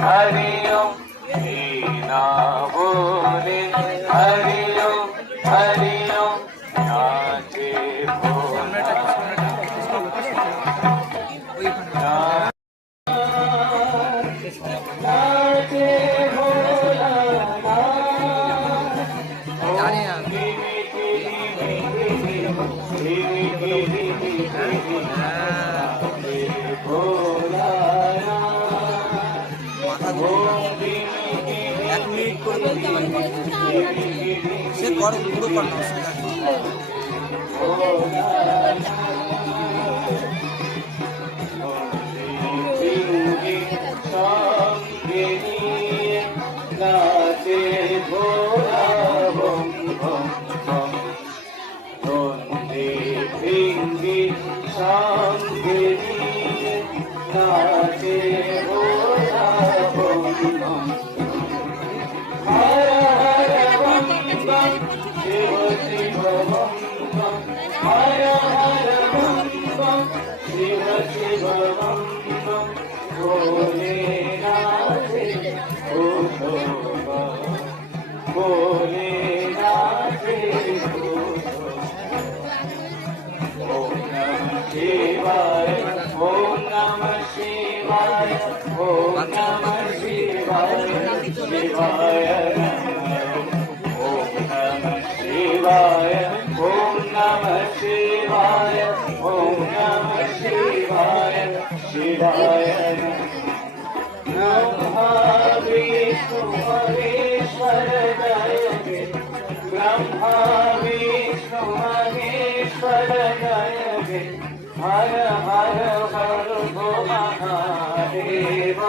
हरि ओम ना बोले हरि ओम नाचे भोला नाचे भोला সে করো পুরো করো नाचे भोला बम बम बम धोंदे भिंगी सांगे नाचे भोला बम बम हर हर बम बम शिव शिव बम बम हर हर बम बम शिव शिव बम बम भोले नाचे भोले नाचे ओम नमः शिवाय ओम नमः शिवाय ओम नमः शिवाय शिवाय ओम नमः शिवाय ओम नमः शिवाय ओम नमः शिवाय शिवाय ब्रह्मा विष्णु महेश्वर जय ब्रह्मा विष्णु महेश्वर जय हर हर हर भो महादेव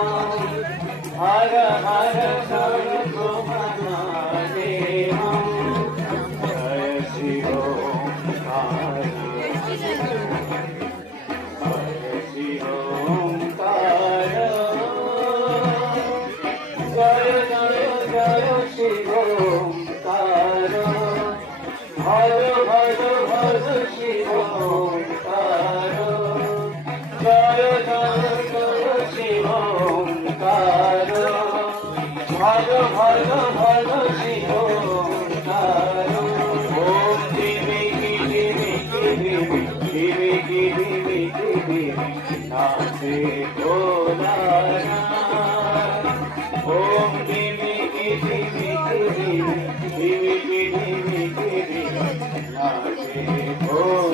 हर हर हर भो महादेव जय शिव हर शिव जय जय जय शिव ओंकार हर हर हर शिव ओंकार जय जय जय शिव ओंकार हर हर हर शिव ओंकार ओम दिवी दिवी दिवी दिवी दिवी दिवी नाचे भोला ओम दिवी दिवी दिवी दिवी दिवी दिवी नाचे भोला